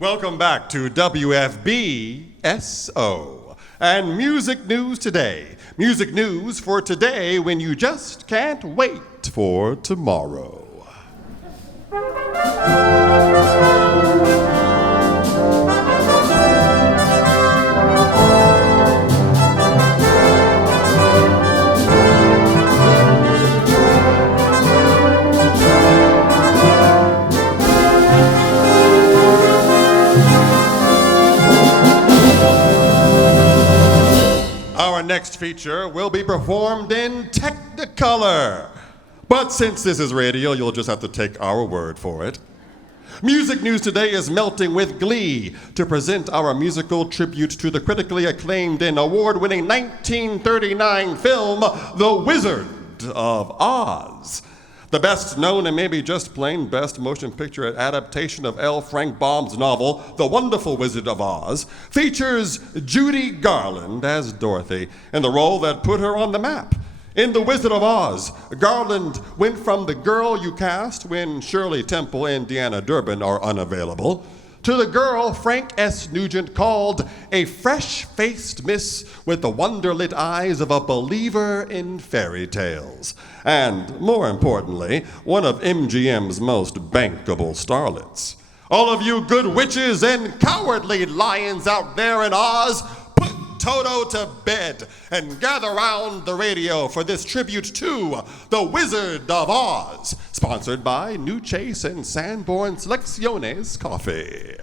Welcome back to WFBSO and Music News Today. Music news for today when you just can't wait for tomorrow. Our next feature will be performed in Technicolor. But since this is radio, you'll just have to take our word for it. Music News Today is melting with glee to present our musical tribute to the critically acclaimed and award-winning 1939 film, The Wizard of Oz. The best known and maybe just plain best motion picture adaptation of L. Frank Baum's novel, The Wonderful Wizard of Oz, features Judy Garland as Dorothy in the role that put her on the map. In The Wizard of Oz, Garland went from the girl you cast when Shirley Temple and Deanna Durbin are unavailable to the girl Frank S. Nugent called a fresh-faced miss with the wonder-lit eyes of a believer in fairy tales. And, more importantly, one of MGM's most bankable starlets. All of you good witches and cowardly lions out there in Oz, put Toto to bed and gather round the radio for this tribute to The Wizard of Oz, sponsored by New Chase and Sanborn Selecciones Coffee.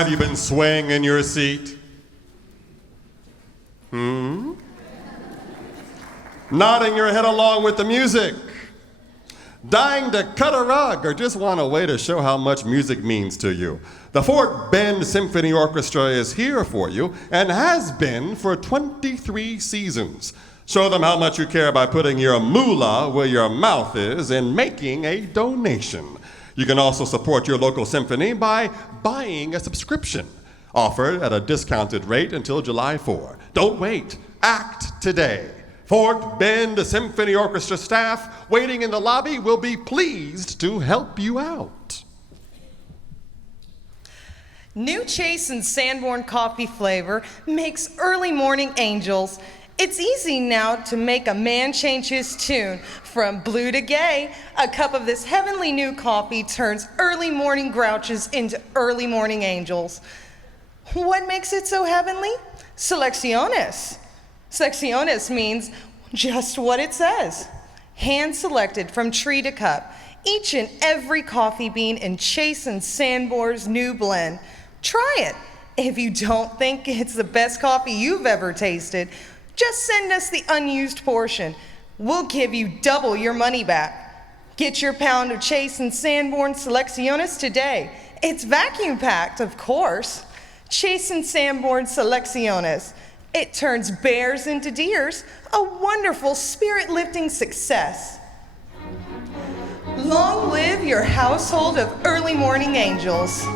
Have you been swaying in your seat? Nodding your head along with the music? Dying to cut a rug or just want a way to show how much music means to you? The Fort Bend Symphony Orchestra is here for you and has been for 23 seasons. Show them how much you care by putting your moolah where your mouth is and making a donation. You can also support your local symphony by buying a subscription, offered at a discounted rate until July 4. Don't wait. Act today. Fort Bend Symphony Orchestra staff waiting in the lobby will be pleased to help you out. New Chase and Sanborn coffee flavor makes early morning angels. It's easy now to make a man change his tune. From blue to gay, a cup of this heavenly new coffee turns early morning grouches into early morning angels. What makes it so heavenly? Selecciones. Selecciones means just what it says. Hand-selected from tree to cup, each and every coffee bean in Chase and Sanborn's new blend. Try it. If you don't think it's the best coffee you've ever tasted, just send us the unused portion. We'll give you double your money back. Get your pound of Chase and Sanborn Selecciones today. It's vacuum packed, of course. Chase and Sanborn Selecciones. It turns bears into deers, a wonderful spirit-lifting success. Long live your household of early morning angels.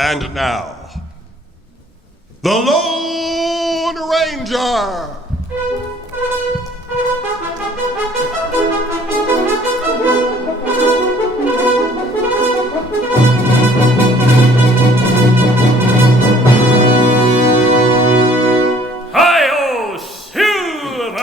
And now, the Lone Ranger. Hi-yo, Silver!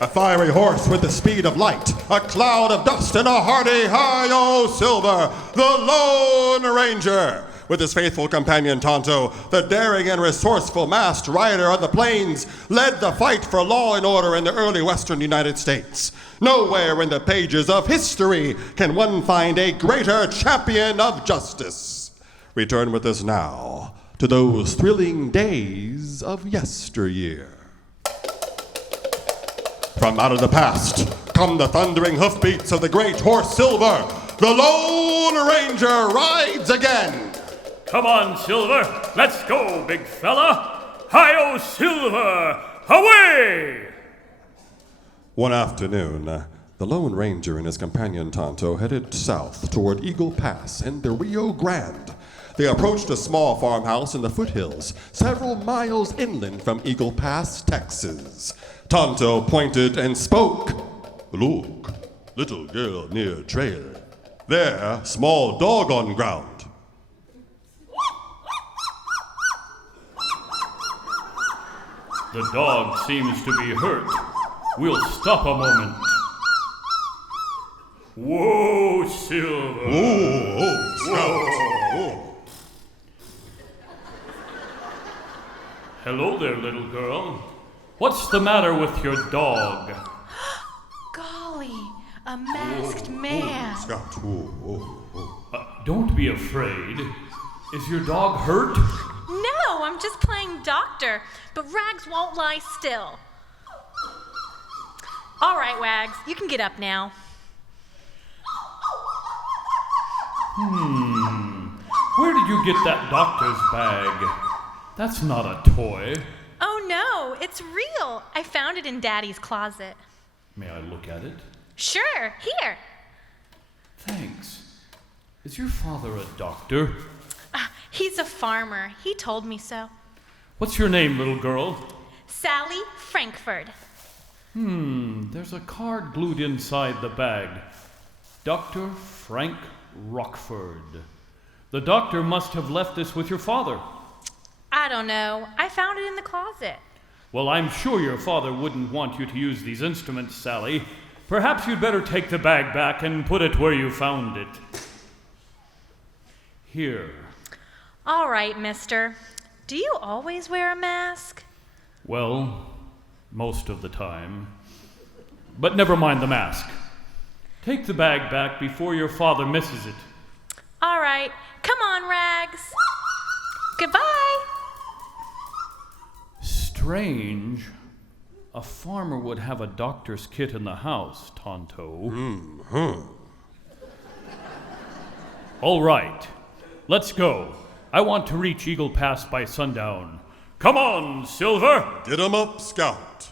A fiery horse with the speed of light, a cloud of dust, and a hearty hi-yo Silver, the Lone Ranger. With his faithful companion Tonto, the daring and resourceful masked rider of the plains led the fight for law and order in the early western United States. Nowhere in the pages of history can one find a greater champion of justice. Return with us now to those thrilling days of yesteryear. From out of the past come the thundering hoofbeats of the great horse Silver. The Lone Ranger rides again. Come on, Silver. Let's go, big fella. Hi-yo, Silver! Away! One afternoon, the Lone Ranger and his companion Tonto headed south toward Eagle Pass in the Rio Grande. They approached a small farmhouse in the foothills, several miles inland from Eagle Pass, Texas. Tonto pointed and spoke. Look, little girl near trail. There, small dog on ground. The dog seems to be hurt. We'll stop a moment. Whoa, Silver! Oh, Scout! Whoa. Hello there, little girl. What's the matter with your dog? Golly, a masked man. Scout! Don't be afraid. Is your dog hurt? No, I'm just playing doctor, but Rags won't lie still. All right, Wags, you can get up now. Where did you get that doctor's bag? That's not a toy. Oh no, it's real. I found it in Daddy's closet. May I look at it? Sure, here. Thanks. Is your father a doctor? He's a farmer. He told me so. What's your name, little girl? Sally Frankfurt. There's a card glued inside the bag. Dr. Frank Rockford. The doctor must have left this with your father. I don't know. I found it in the closet. Well, I'm sure your father wouldn't want you to use these instruments, Sally. Perhaps you'd better take the bag back and put it where you found it. Here. All right, mister. Do you always wear a mask? Well, most of the time. But never mind the mask. Take the bag back before your father misses it. All right. Come on, Rags. Goodbye. Strange. A farmer would have a doctor's kit in the house, Tonto. All right. Let's go. I want to reach Eagle Pass by sundown. Come on, Silver! Get 'em up, Scout.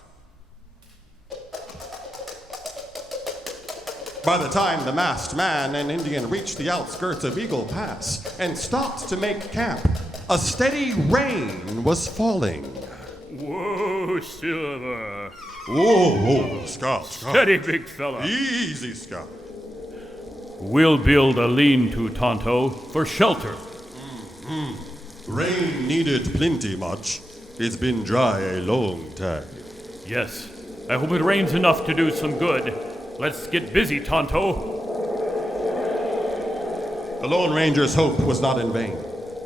By the time the masked man and Indian reached the outskirts of Eagle Pass and stopped to make camp, a steady rain was falling. Whoa, Silver. Whoa, Scout. Steady, big fella. Easy, Scout. We'll build a lean-to, Tonto, for shelter. Rain needed plenty much. It's been dry a long time. Yes. I hope it rains enough to do some good. Let's get busy, Tonto. The Lone Ranger's hope was not in vain.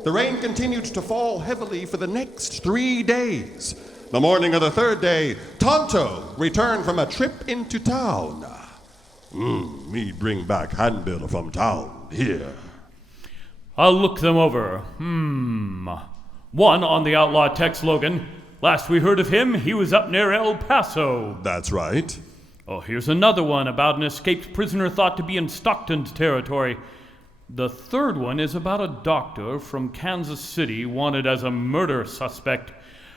The rain continued to fall heavily for the next 3 days. The morning of the third day, Tonto returned from a trip into town. Me bring back handbill from town here. I'll look them over. One on the outlaw Tex Logan. Last we heard of him, he was up near El Paso. That's right. Oh, here's another one about an escaped prisoner thought to be in Stockton's territory. The third one is about a doctor from Kansas City wanted as a murder suspect.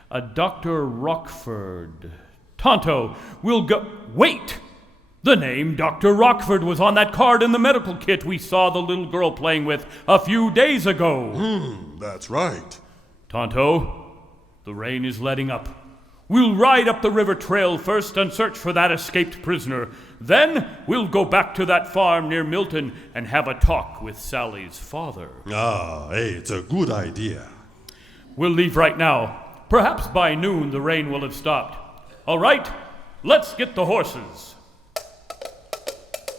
A Dr. Rockford. Tonto, we'll go... Wait! The name Dr. Rockford was on that card in the medical kit we saw the little girl playing with a few days ago. That's right. Tonto, the rain is letting up. We'll ride up the river trail first and search for that escaped prisoner. Then we'll go back to that farm near Milton and have a talk with Sally's father. Hey, it's a good idea. We'll leave right now. Perhaps by noon the rain will have stopped. All right, let's get the horses.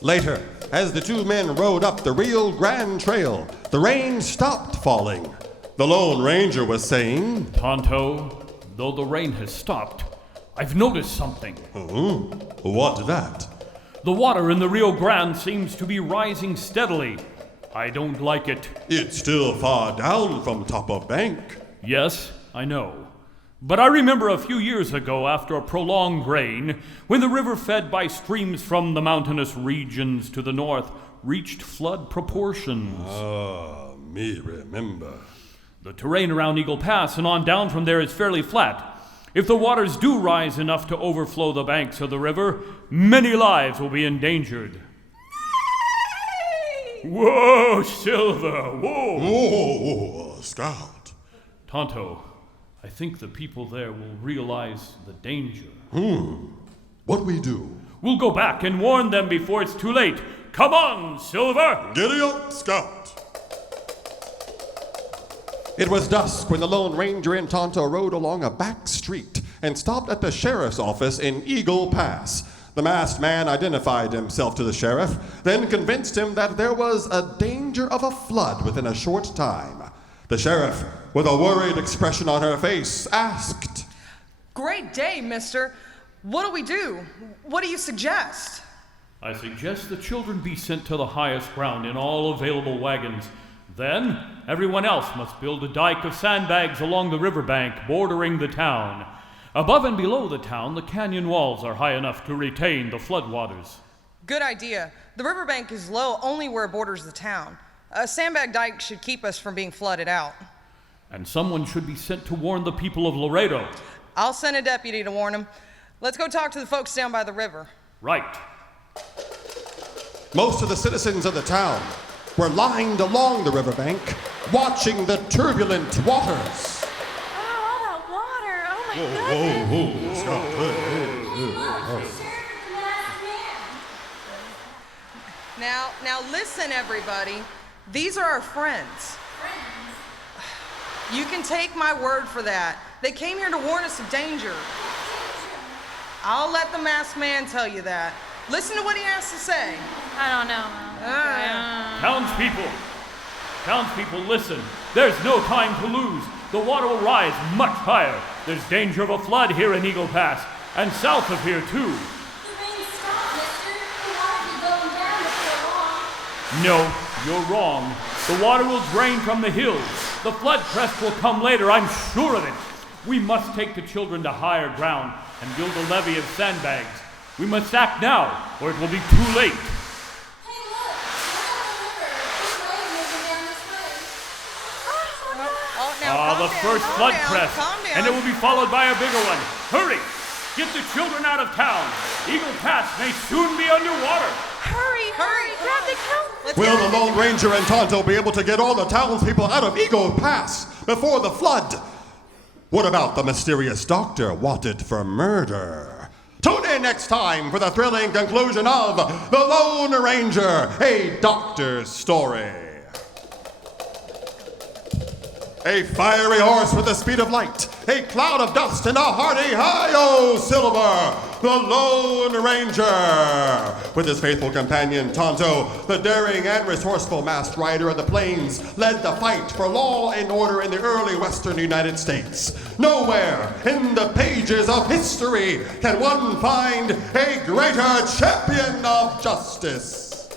Later, as the two men rode up the Rio Grande Trail, the rain stopped falling. The Lone Ranger was saying, Tonto, though the rain has stopped, I've noticed something. What that? The water in the Rio Grande seems to be rising steadily. I don't like it. It's still far down from top of bank. Yes, I know. But I remember a few years ago, after a prolonged rain, when the river fed by streams from the mountainous regions to the north reached flood proportions. Me remember. The terrain around Eagle Pass and on down from there is fairly flat. If the waters do rise enough to overflow the banks of the river, many lives will be endangered. Whoa, Silver, whoa! Whoa, Scout. Tonto, I think the people there will realize the danger. What we do? We'll go back and warn them before it's too late. Come on, Silver! Giddy up, Scout. It was dusk when the Lone Ranger and Tonto rode along a back street and stopped at the sheriff's office in Eagle Pass. The masked man identified himself to the sheriff, then convinced him that there was a danger of a flood within a short time. The sheriff, with a worried expression on her face, asked, Great day, mister. What do we do? What do you suggest? I suggest the children be sent to the highest ground in all available wagons. Then, everyone else must build a dike of sandbags along the riverbank bordering the town. Above and below the town, the canyon walls are high enough to retain the floodwaters. Good idea. The riverbank is low only where it borders the town. A sandbag dike should keep us from being flooded out. And someone should be sent to warn the people of Laredo. I'll send a deputy to warn them. Let's go talk to the folks down by the river. Right. Most of the citizens of the town were lined along the riverbank, watching the turbulent waters. Oh, all that water. Oh, my goodness. Now listen, everybody. These are our friends. You can take my word for that. They came here to warn us of danger. I'll let the masked man tell you that. Listen to what he has to say. I don't know. Townspeople, listen. There's no time to lose. The water will rise much higher. There's danger of a flood here in Eagle Pass, and south of here, too. The rain stopped, mister. The water be going down before long. No, you're wrong. The water will drain from the hills. The flood crest will come later, I'm sure of it. We must take the children to higher ground and build a levee of sandbags. We must act now, or it will be too late. Hey, look! Look at the river. This wave moving down this way. The first flood crest, calm down. and it will be followed by a bigger one. Hurry! Get the children out of town. Eagle Pass may soon be underwater. Hurry! Grab the coat! Will the Lone Ranger and Tonto be able to get all the townspeople out of Eagle Pass before the flood? What about the mysterious doctor wanted for murder? Tune in next time for the thrilling conclusion of The Lone Ranger, a doctor's story. A fiery horse with the speed of light, a cloud of dust, and a hearty hi-yo Silver, the Lone Ranger. With his faithful companion Tonto, the daring and resourceful masked rider of the plains led the fight for law and order in the early western United States. Nowhere in the pages of history can one find a greater champion of justice.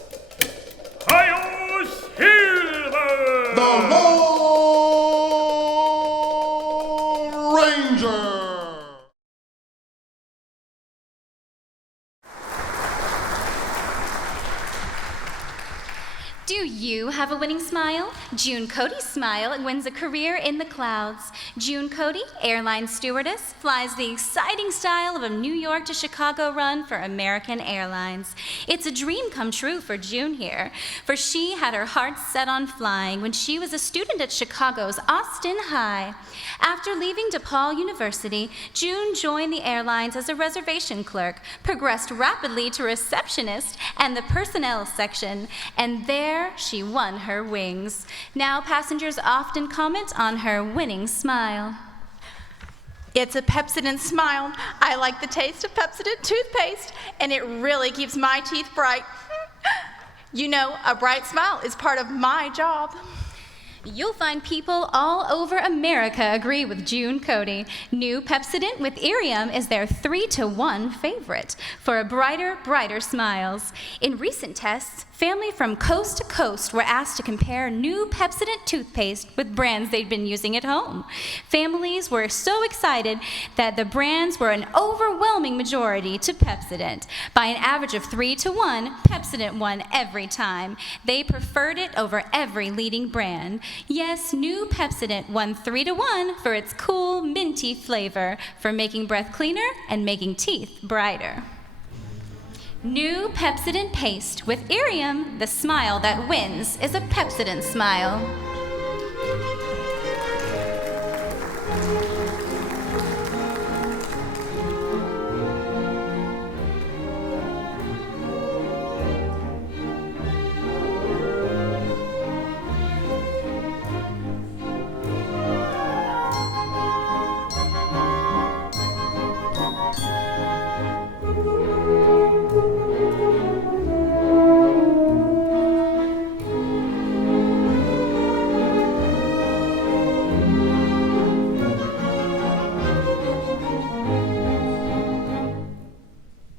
Hi-yo Silver! The Lone Ranger! Do you have a winning smile? June Cody's smile wins a career in the clouds. June Cody, airline stewardess, flies the exciting style of a New York to Chicago run for American Airlines. It's a dream come true for June here, for she had her heart set on flying when she was a student at Chicago's Austin High. After leaving DePaul University, June joined the airlines as a reservation clerk, progressed rapidly to receptionist and the personnel section, and there she won her wings. Now passengers often comment on her winning smile. It's a Pepsodent smile. I like the taste of Pepsodent toothpaste, and it really keeps my teeth bright. You know, a bright smile is part of my job. You'll find people all over America agree with June Cody. New Pepsodent with Irium is their 3-to-1 favorite for brighter smiles. In recent tests, family from coast to coast were asked to compare new Pepsodent toothpaste with brands they'd been using at home. Families were so excited that the brands were an overwhelming majority to Pepsodent. By an average of 3-to-1, Pepsodent won every time. They preferred it over every leading brand. Yes, new Pepsodent won 3-to-1 for its cool, minty flavor, for making breath cleaner and making teeth brighter. New Pepsodent paste with Irium, the smile that wins is a Pepsodent smile.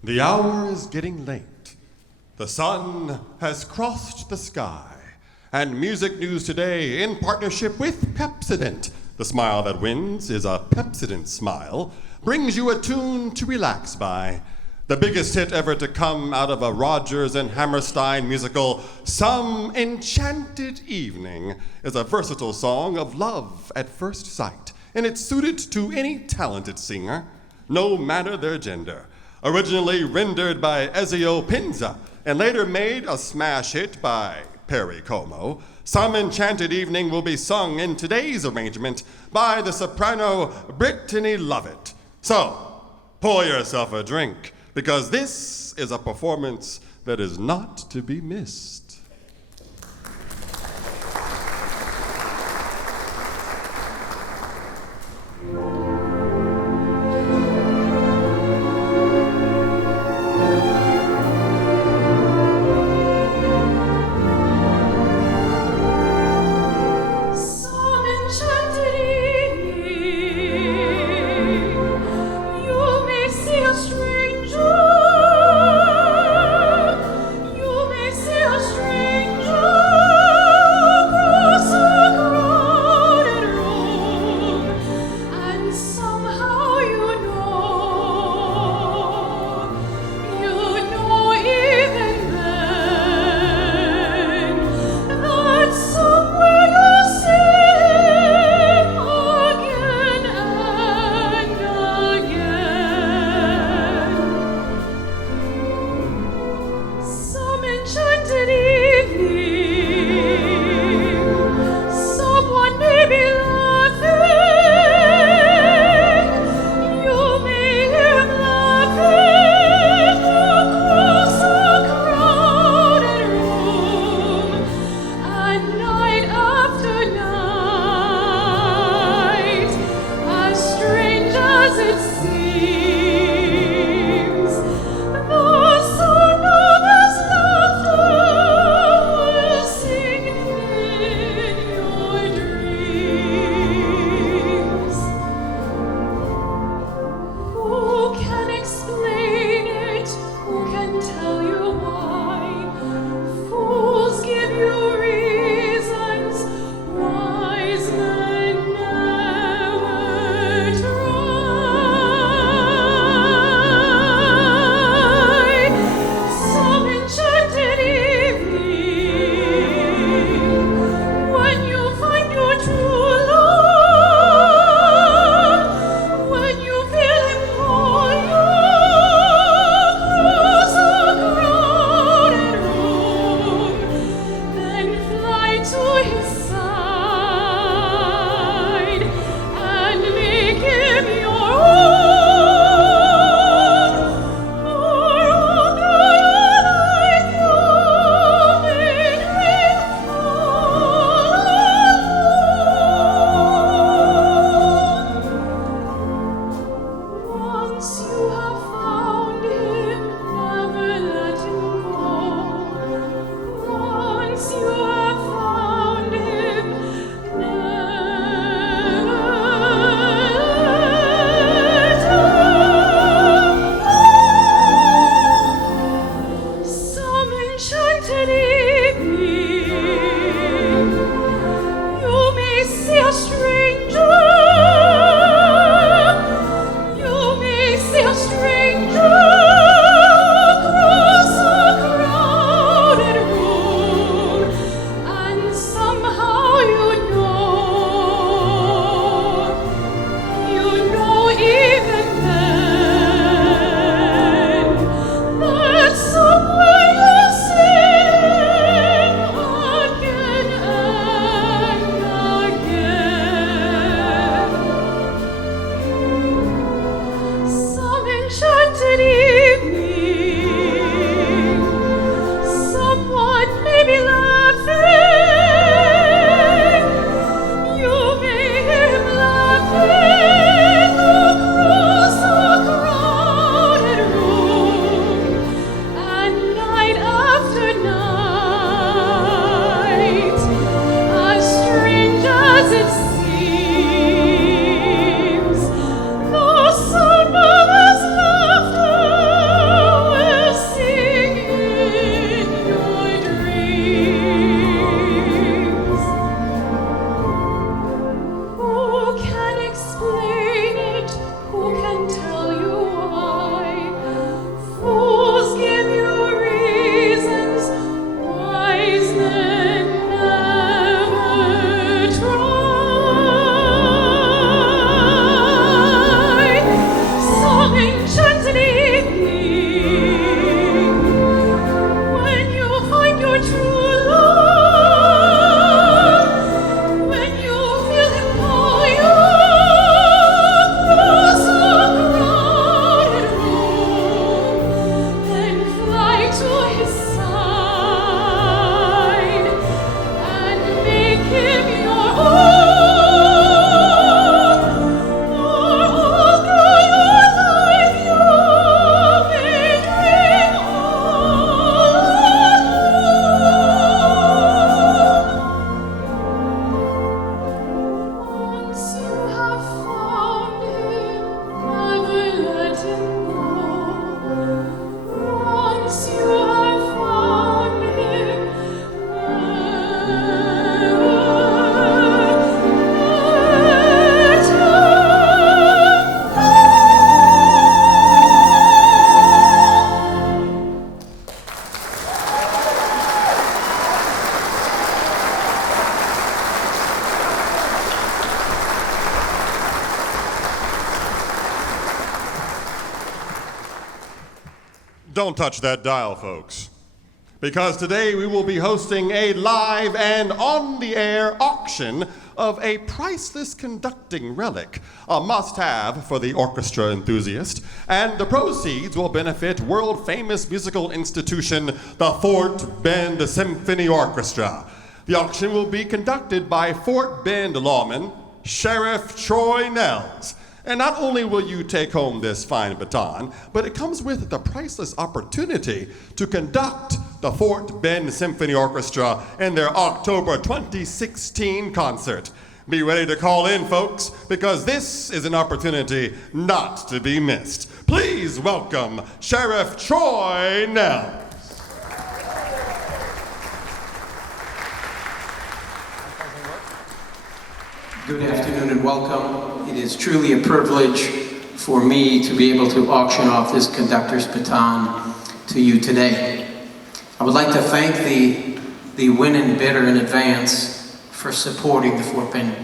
The hour is getting late. The sun has crossed the sky. And music news today in partnership with Pepsodent. The smile that wins is a Pepsodent smile. Brings you a tune to relax by. The biggest hit ever to come out of a Rodgers and Hammerstein musical, Some Enchanted Evening, is a versatile song of love at first sight. And it's suited to any talented singer, no matter their gender. Originally rendered by Ezio Pinza and later made a smash hit by Perry Como, Some Enchanted Evening will be sung in today's arrangement by the soprano Brittany Lovett. So, pour yourself a drink, because this is a performance that is not to be missed. enchanted evening, you may see a stranger. You may see a stranger across a crowded room, and somehow you know even then that somewhere you'll see him again and again. Some enchanted evening, someone may be laughing. You may hear him laughing across a crowded room, and night after night, as strange as it seems, the sound of his laughter will sing in your dreams. Who can explain it? Who can tell you why? Fools give you reasons, wise men never try. Some enchanted evening, when you find your true love, when you feel him call you across a crowded room, then fly to his side and make him your own. For all through your life you may dream all alone. Once you have found him, never let him go. Once you have found him, Don't touch that dial, folks. Because today we will be hosting a live and on-the-air auction of a priceless conducting relic, a must-have for the orchestra enthusiast, and the proceeds will benefit world-famous musical institution, the Fort Bend Symphony Orchestra. The auction will be conducted by Fort Bend lawman, Sheriff Troy Nels. And not only will you take home this fine baton, but it comes with the priceless opportunity to conduct the Fort Bend Symphony Orchestra in their October 2016 concert. Be ready to call in, folks, because this is an opportunity not to be missed. Please welcome Sheriff Troy Nels. Good afternoon and welcome. It is truly a privilege for me to be able to auction off this conductor's baton to you today. I would like to thank the winning bidder in advance for supporting the Fort Bend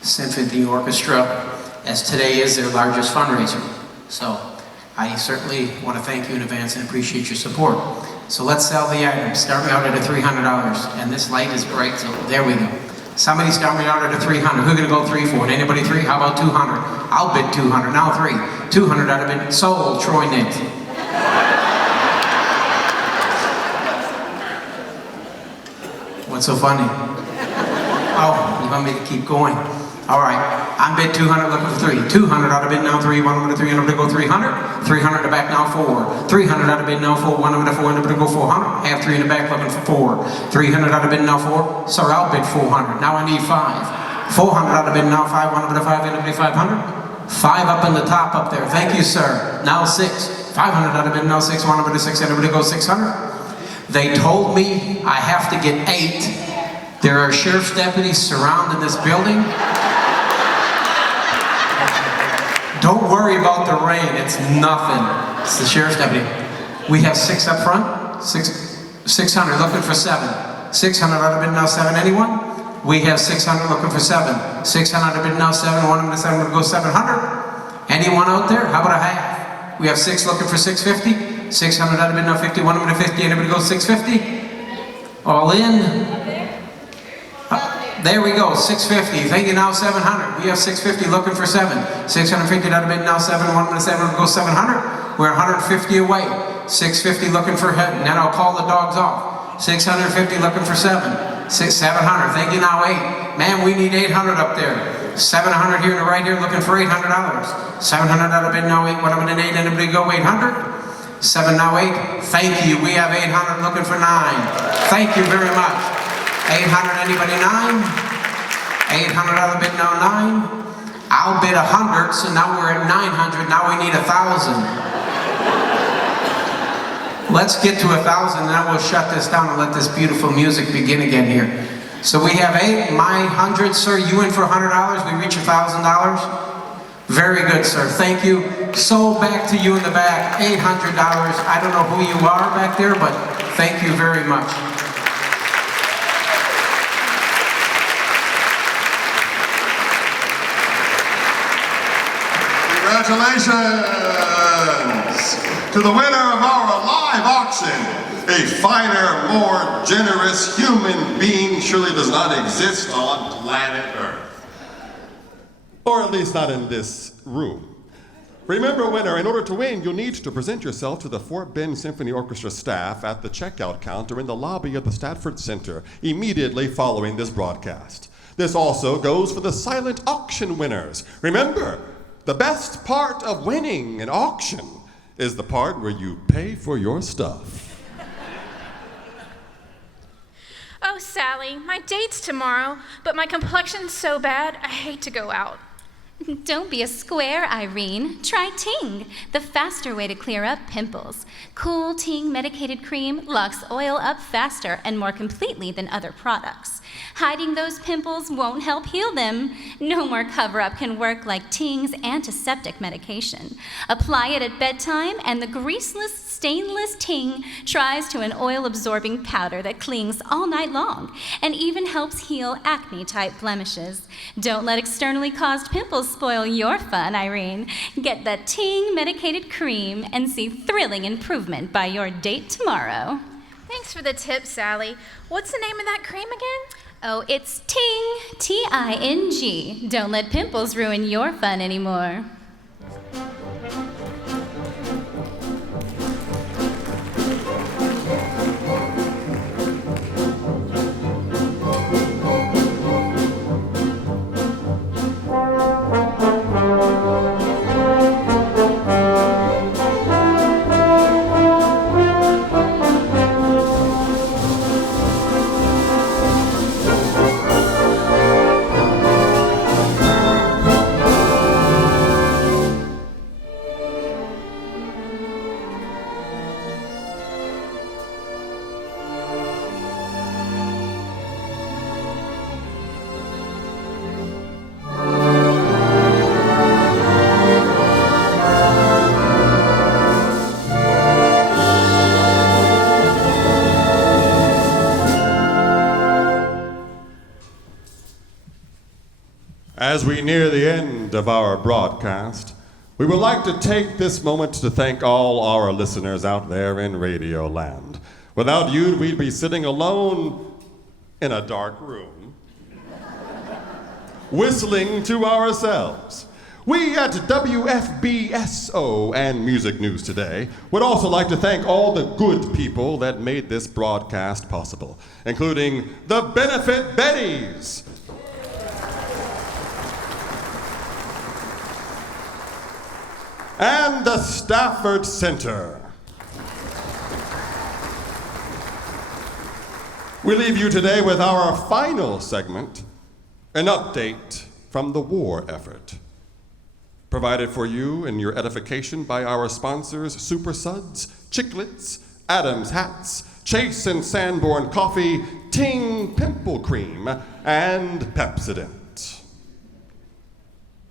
Symphony Orchestra, as today is their largest fundraiser. So I certainly want to thank you in advance and appreciate your support. So let's sell the item. Start me out at $300, and this light is bright, so there we go. Somebody start me out at $300. Who's gonna go 3 for it? Anybody 3? How about 200? I'll bid 200. Now 3. 200 out of it. Sold. Troy Nate. What's so funny? Oh, you want me to keep going? All right. I'm bid 200. Looking for 3. 200 out of bid now 3. 1 over to 3. I'm gonna go 300. 300 to back now 4. 300 out of bid now 4. 1 over to 4. I'm gonna go 400. Have 3 in the back looking for 4. 300 out of bid now 4. Sorry, I'll bid 400. Now I need 5. 400 out of bid now 5. 1 over to 5. Anybody 500? 5 up in the top up there. Thank you, sir. Now 6. 500 out of bid now 6. 1 over to 6. Anybody go 600? They told me I have to get 8. There are sheriff's deputies surrounding this building. Don't worry about the rain, it's nothing. It's the sheriff's deputy. We have 6 up front, 600 looking for 7. 600 out of bid now 7, anyone? We have 600 looking for 7. 600 out of bid now 7, one of them to 7, we'll go 700. Anyone out there? How about a half? We have 6 looking for 650. 600 out of bid now 50, one of them to 50, anybody go 650? All in. There we go, 650. Thank you, now 700. We have 650 looking for 7. 650 out of bid now 7, one of them to 7, we'll go 700. We're 150 away. 650 looking for head, and then I'll call the dogs off. 650 looking for 7. 700, thank you, now 8. Man, we need 800 up there. 700 here to right here looking for $800. 700 out of bid now 8, one of them to 8, anybody go 800? 7 now 8, thank you, we have 800 looking for 9. Thank you very much. 800, anybody 9? 800 out of bid now 9. I'll bid 100, so now we're at 900, now we need 1,000. Let's get to 1,000 and then we'll shut this down and let this beautiful music begin again here. So we have 8, my 100, sir, you in for $100, we reach $1,000? Very good, sir, thank you. So back to you in the back, $800. I don't know who you are back there, but thank you very much. Congratulations to the winner of our live auction. A finer, more generous human being surely does not exist on planet Earth. Or at least not in this room. Remember, winner, in order to win, you'll need to present yourself to the Fort Bend Symphony Orchestra staff at the checkout counter in the lobby of the Stafford Center immediately following this broadcast. This also goes for the silent auction winners. Remember, the best part of winning an auction is the part where you pay for your stuff. Oh, Sally, my date's tomorrow, but my complexion's so bad, I hate to go out. Don't be a square, Irene. Try Ting, the faster way to clear up pimples. Cool Ting medicated cream locks oil up faster and more completely than other products. Hiding those pimples won't help heal them. No more cover-up can work like Ting's antiseptic medication. Apply it at bedtime and the greaseless, stainless Ting tries to an oil-absorbing powder that clings all night long and even helps heal acne-type blemishes. Don't let externally caused pimples spoil your fun, Irene. Get the Ting medicated cream and see thrilling improvement by your date tomorrow. Thanks for the tip, Sally. What's the name of that cream again? Oh, it's Ting, T-I-N-G. Don't let pimples ruin your fun anymore. As we near the end of our broadcast, we would like to take this moment to thank all our listeners out there in Radio Land. Without you, we'd be sitting alone in a dark room, whistling to ourselves. We at WFBSO and Music News Today would also like to thank all the good people that made this broadcast possible, including the Benefit Betties, and the Stafford Center. We leave you today with our final segment, an update from the war effort. Provided for you and your edification by our sponsors, Super Suds, Chiclets, Adams Hats, Chase and Sanborn Coffee, Ting Pimple Cream, and Pepsodent.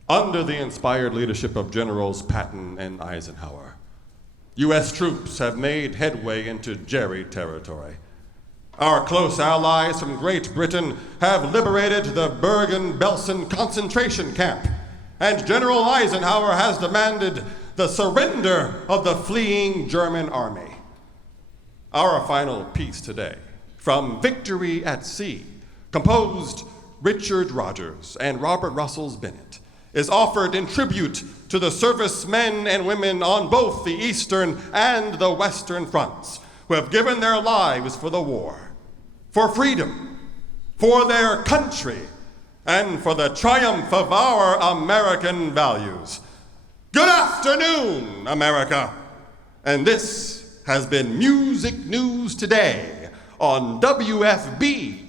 Under the inspired leadership of Generals Patton and Eisenhower, U.S. troops have made headway into Jerry territory. Our close allies from Great Britain have liberated the Bergen-Belsen concentration camp, and General Eisenhower has demanded the surrender of the fleeing German army. Our final piece today, from Victory at Sea, composed Richard Rogers and Robert Russell's Bennett, is offered in tribute to the servicemen and women on both the Eastern and the Western fronts who have given their lives for the war, for freedom, for their country, and for the triumph of our American values. Good afternoon, America. And this has been Music News Today on WFBSO.